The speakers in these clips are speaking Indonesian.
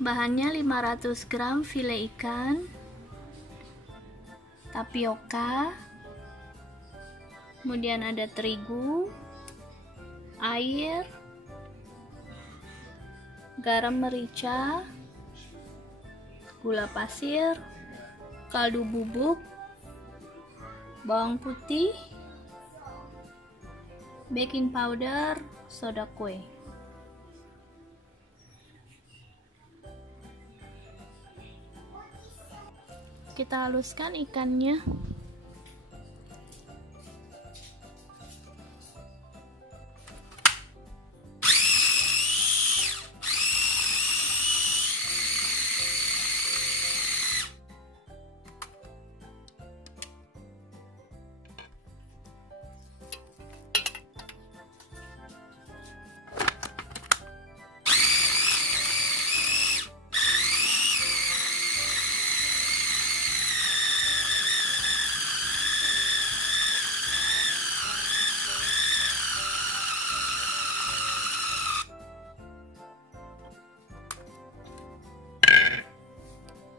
Bahannya 500 gram file ikan, tapioka, kemudian ada terigu, air, garam merica, gula pasir, kaldu bubuk, bawang putih, baking powder, soda kue. Kita haluskan ikannya.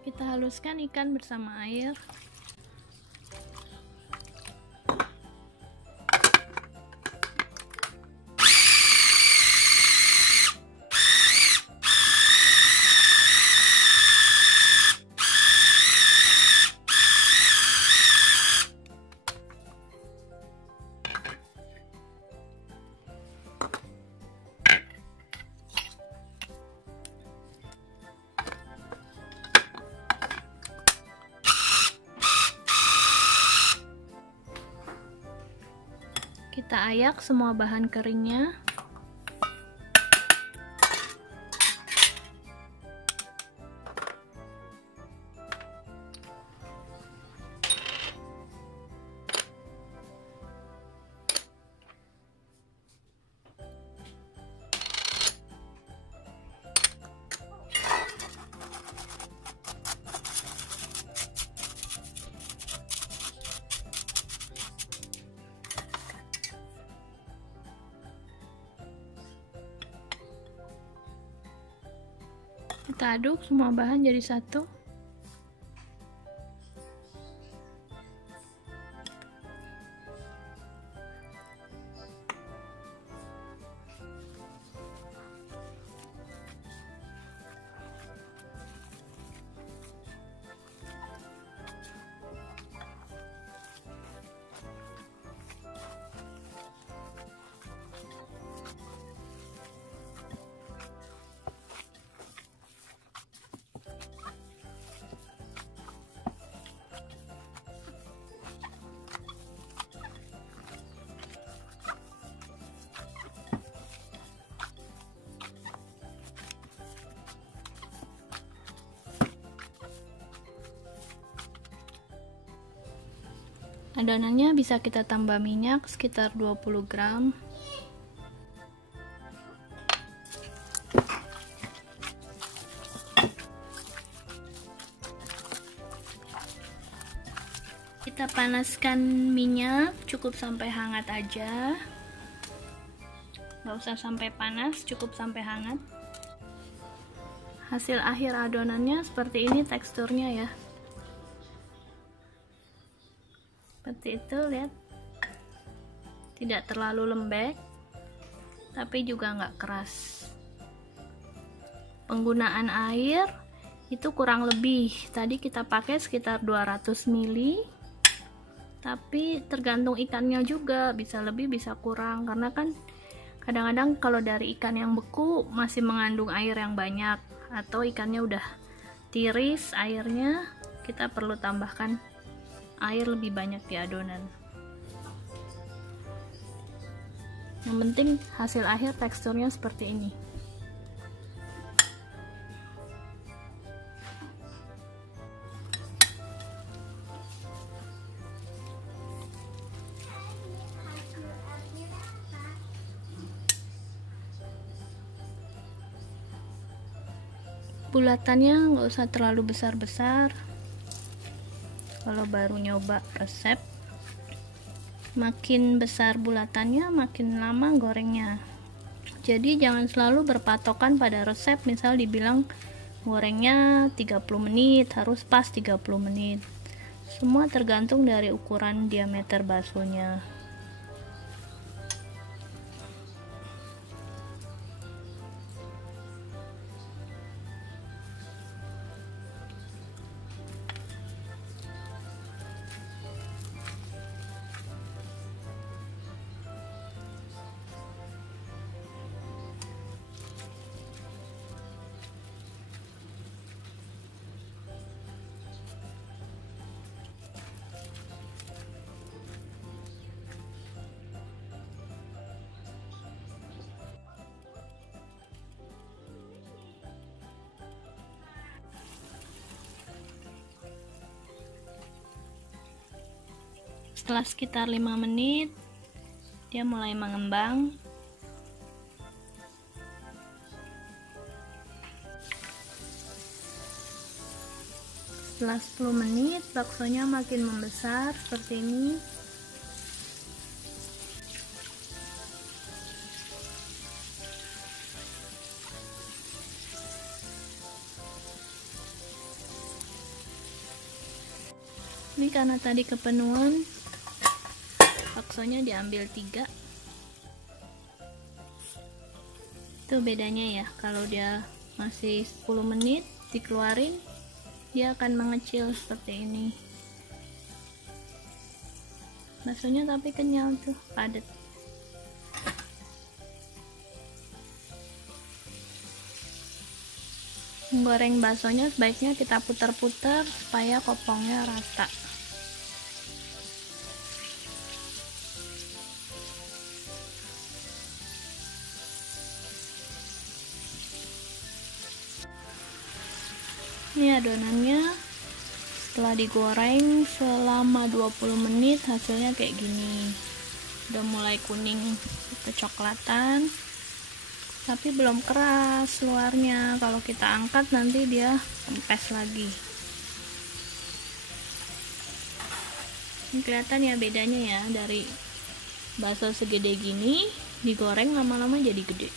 Kita haluskan ikan bersama air. Kita ayak semua bahan keringnya. Kita aduk semua bahan jadi satu. Adonannya bisa kita tambah minyak sekitar 20 gram. Kita panaskan minyak cukup sampai hangat aja. Nggak usah sampai panas, cukup sampai hangat. Hasil akhir adonannya seperti ini teksturnya ya. Seperti itu, lihat, tidak terlalu lembek tapi juga nggak keras. Penggunaan air itu kurang lebih tadi kita pakai sekitar 200 ml, tapi tergantung ikannya juga, bisa lebih bisa kurang, karena kan kadang-kadang kalau dari ikan yang beku masih mengandung air yang banyak, atau ikannya udah tiris airnya, kita perlu tambahkan air lebih banyak di adonan. Yang penting hasil akhir teksturnya seperti ini. Bulatannya nggak usah terlalu besar-besar. Kalau baru nyoba resep, makin besar bulatannya makin lama gorengnya. Jadi jangan selalu berpatokan pada resep, misal dibilang gorengnya 30 menit, harus pas 30 menit. Semua tergantung dari ukuran diameter baksonya. Setelah sekitar 5 menit dia mulai mengembang. Setelah 10 menit baksonya makin membesar seperti ini. Ini karena tadi kepenuhan, baksonya diambil 3. Itu bedanya ya, kalau dia masih 10 menit dikeluarin, dia akan mengecil seperti ini. Baksonya tapi kenyal tuh, padat. Menggoreng baksonya sebaiknya kita putar-putar supaya kopongnya rata. Ini adonannya setelah digoreng selama 20 menit hasilnya kayak gini. Udah mulai kuning kecoklatan, tapi belum keras luarnya. Kalau kita angkat nanti dia kempes lagi. Ini kelihatan ya bedanya ya, dari bakso segede gini digoreng lama-lama jadi gede.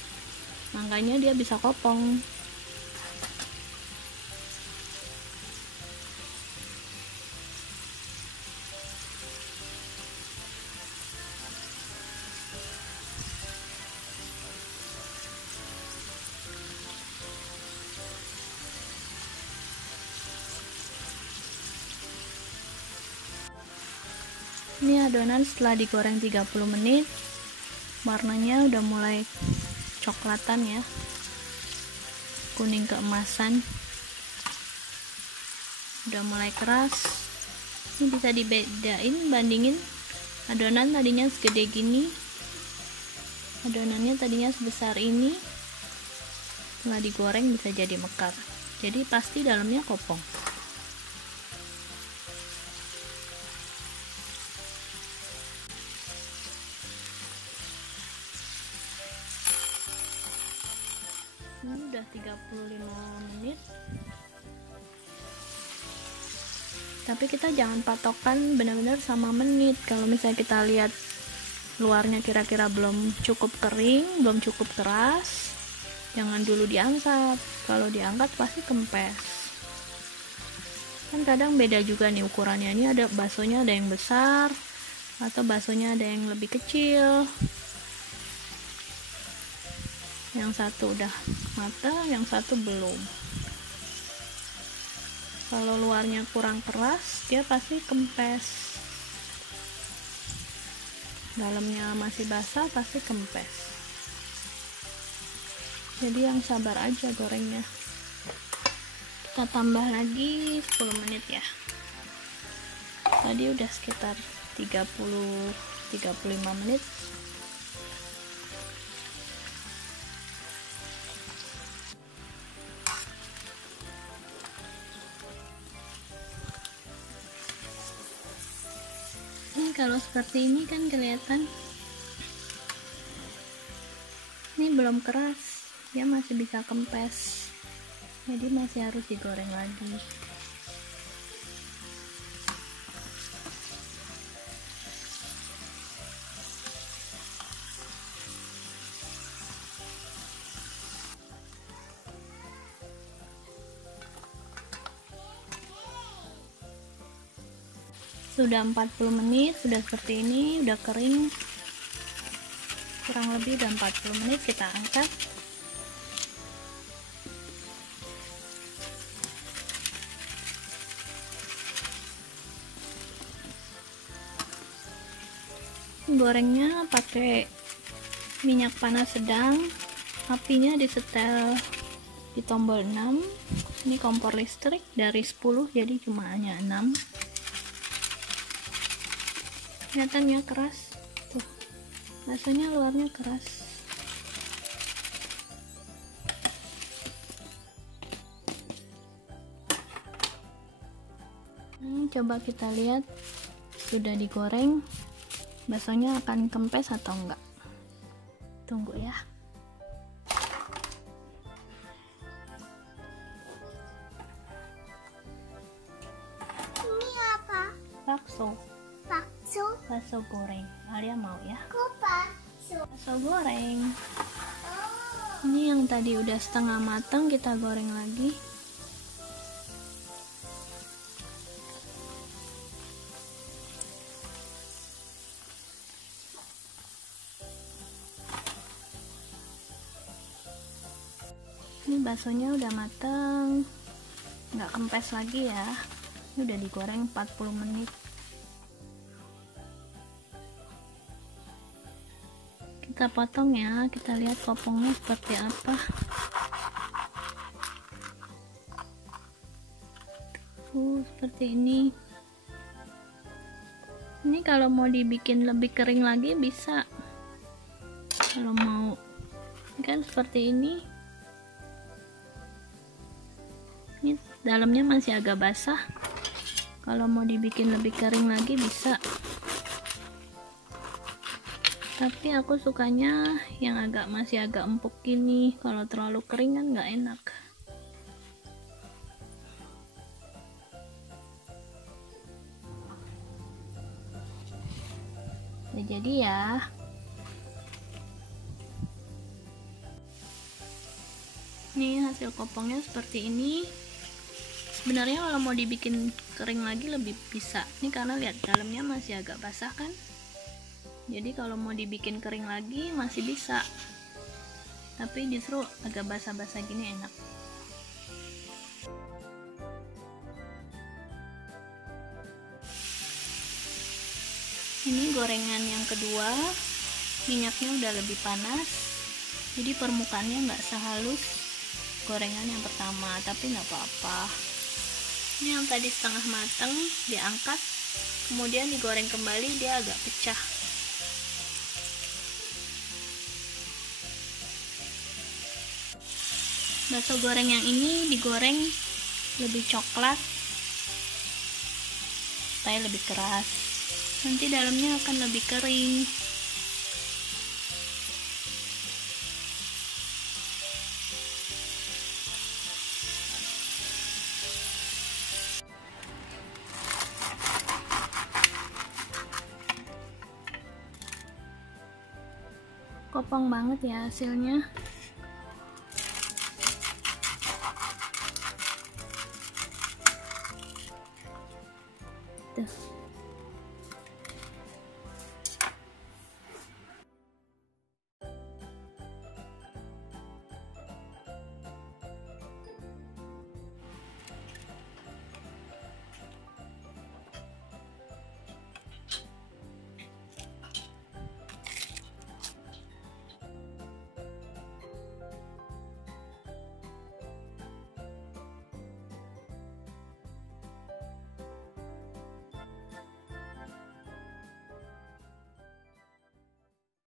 Makanya dia bisa kopong. Ini adonan setelah digoreng 30 menit, warnanya udah mulai coklatan ya, kuning keemasan, udah mulai keras. Ini bisa dibedain, bandingin adonan tadinya segede gini, adonannya tadinya sebesar ini, setelah digoreng bisa jadi mekar. Jadi pasti dalamnya kopong. Ini udah 35 menit, tapi kita jangan patokan benar-benar sama menit. Kalau misalnya kita lihat luarnya kira-kira belum cukup kering, belum cukup keras, jangan dulu diangkat. Kalau diangkat pasti kempes. Kan kadang beda juga nih ukurannya. Ini ada baksonya ada yang besar, atau baksonya ada yang lebih kecil. Yang satu udah matang, yang satu belum. Kalau luarnya kurang keras, dia pasti kempes. Dalamnya masih basah, pasti kempes. Jadi yang sabar aja gorengnya. Kita tambah lagi 10 menit ya. Tadi udah sekitar 30-35 menit. Kalau seperti ini kan kelihatan ini belum keras, dia masih bisa kempes, jadi masih harus digoreng lagi. Sudah 40 menit, sudah seperti ini, udah kering. Kurang lebih udah 40 menit, kita angkat. Gorengnya pakai minyak panas sedang, apinya disetel di tombol 6. Ini kompor listrik dari 10 jadi cuma hanya 6. Kelihatannya keras tuh, baksonya luarnya keras. Coba kita lihat sudah digoreng, baksonya akan kempes atau enggak. Tunggu ya. Ini apa? Bakso goreng. Alia mau ya? Bakso goreng. Ini yang tadi udah setengah matang, kita goreng lagi. Ini baksonya udah matang, nggak kempes lagi ya. Ini udah digoreng 40 menit. Kita potong ya, kita lihat kopongnya seperti apa. Seperti ini. Ini kalau mau dibikin lebih kering lagi bisa. Kalau mau, kan seperti ini. Ini dalamnya masih agak basah. Kalau mau dibikin lebih kering lagi bisa. Tapi aku sukanya yang masih agak empuk gini. Kalau terlalu kering kan nggak enak. Udah jadi ya. Nih hasil kopongnya seperti ini. Sebenarnya kalau mau dibikin kering lagi lebih bisa. Ini karena lihat dalamnya masih agak basah kan. Jadi kalau mau dibikin kering lagi masih bisa. Tapi justru agak basah-basah gini enak. Ini gorengan yang kedua. Minyaknya udah lebih panas. Jadi permukaannya nggak sehalus gorengan yang pertama, tapi nggak apa-apa. Ini yang tadi setengah matang diangkat, kemudian digoreng kembali, dia agak pecah. Bakso goreng yang ini digoreng lebih coklat supaya lebih keras. Nanti dalamnya akan lebih kering. Kopong banget ya hasilnya.